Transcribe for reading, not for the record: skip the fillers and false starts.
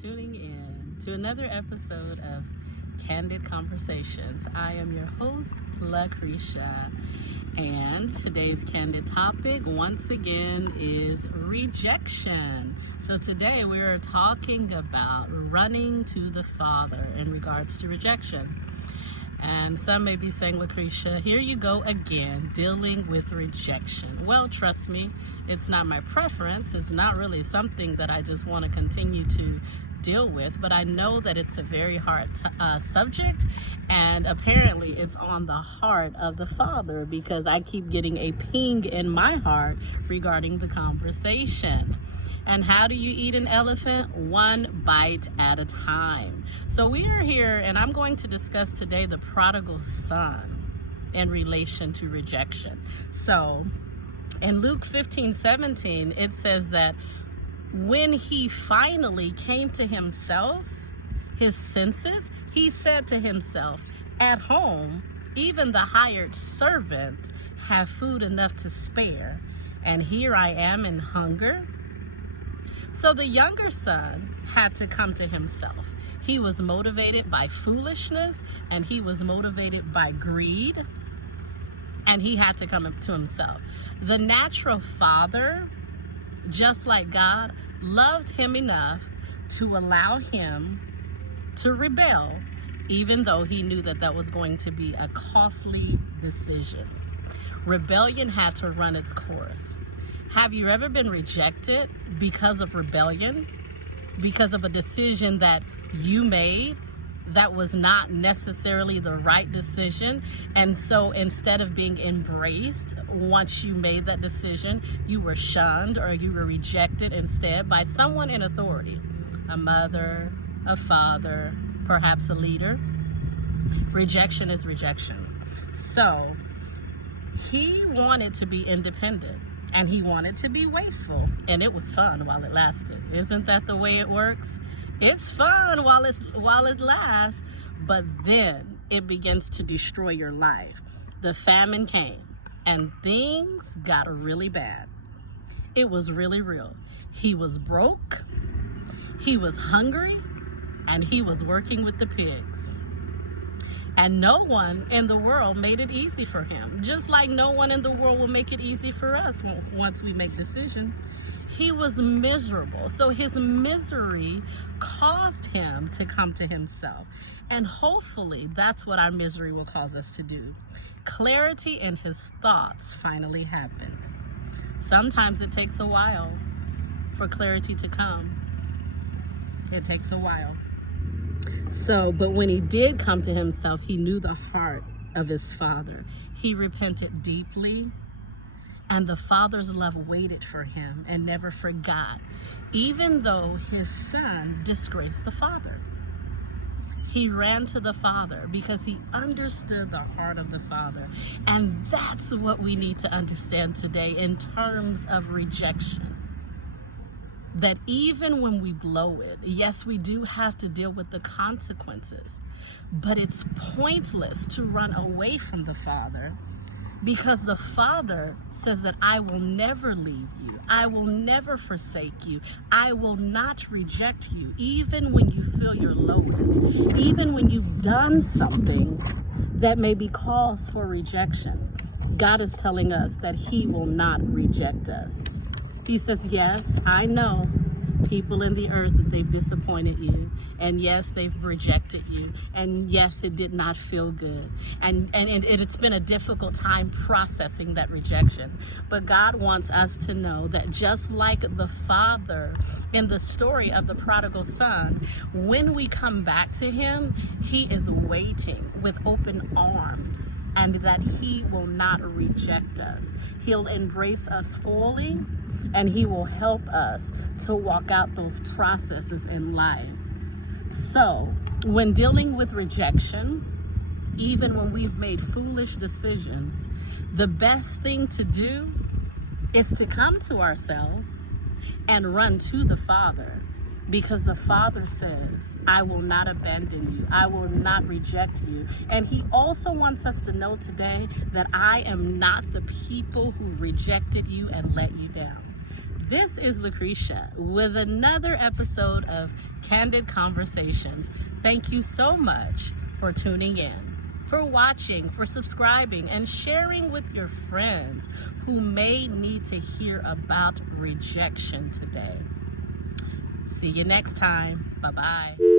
tuning in to another episode of Candid Conversations. I am your host, Lucretia, and today's candid topic, once again, is rejection. So today we are talking about running to the Father in regards to rejection. And some may be saying, Lucretia, here you go again, dealing with rejection. Well, trust me, it's not my preference. It's not really something that I just want to continue to deal with, but I know that it's a very hard subject, and apparently it's on the heart of the Father because I keep getting a ping in my heart regarding the conversation. And how do you eat an elephant? One bite at a time. So we are here, and I'm going to discuss today the prodigal son in relation to rejection. So in Luke 15:17, it says that when he finally came to himself, his senses, he said to himself, at home, even the hired servants have food enough to spare, and here I am in hunger. So the younger son had to come to himself. He was motivated by foolishness, and he was motivated by greed, and he had to come to himself. The natural father, just like God, loved him enough to allow him to rebel, even though he knew that that was going to be a costly decision. Rebellion had to run its course. Have you ever been rejected because of rebellion? Because of a decision that you made that was not necessarily the right decision? And so instead of being embraced, once you made that decision, you were shunned or you were rejected instead by someone in authority, a mother, a father, perhaps a leader. Rejection is rejection. So he wanted to be independent. And he wanted to be wasteful, and it was fun while it lasted. Isn't that the way it works? It's fun while it lasts, but then it begins to destroy your life. The famine came, and things got really bad. It was really real. He was broke, he was hungry, and he was working with the pigs. And no one in the world made it easy for him, just like no one in the world will make it easy for us once we make decisions. He was miserable. So his misery caused him to come to himself. And hopefully that's what our misery will cause us to do. Clarity in his thoughts finally happened. Sometimes it takes a while for clarity to come. It takes a while. So, but when he did come to himself, he knew the heart of his father. He repented deeply, and the father's love waited for him and never forgot, even though his son disgraced the father. He ran to the father because he understood the heart of the father. And that's what we need to understand today in terms of rejection. That even when we blow it, yes, we do have to deal with the consequences, but it's pointless to run away from the Father because the Father says that I will never leave you. I will never forsake you. I will not reject you, even when you feel your lowest, even when you've done something that may be cause for rejection. God is telling us that he will not reject us. He says, yes, I know people in the earth that they've disappointed you. And yes, they've rejected you. And yes, it did not feel good. And it's been a difficult time processing that rejection. But God wants us to know that just like the father in the story of the prodigal son, when we come back to him, he is waiting with open arms, and that he will not reject us. He'll embrace us fully, and he will help us to walk out those processes in life. So, when dealing with rejection, even when we've made foolish decisions, the best thing to do is to come to ourselves and run to the Father, because the Father says, I will not abandon you. I will not reject you. And he also wants us to know today that I am not the people who rejected you and let you down. This is Lucretia with another episode of Candid Conversations. Thank you so much for tuning in, for watching, for subscribing, and sharing with your friends who may need to hear about rejection today. See you next time. Bye-bye.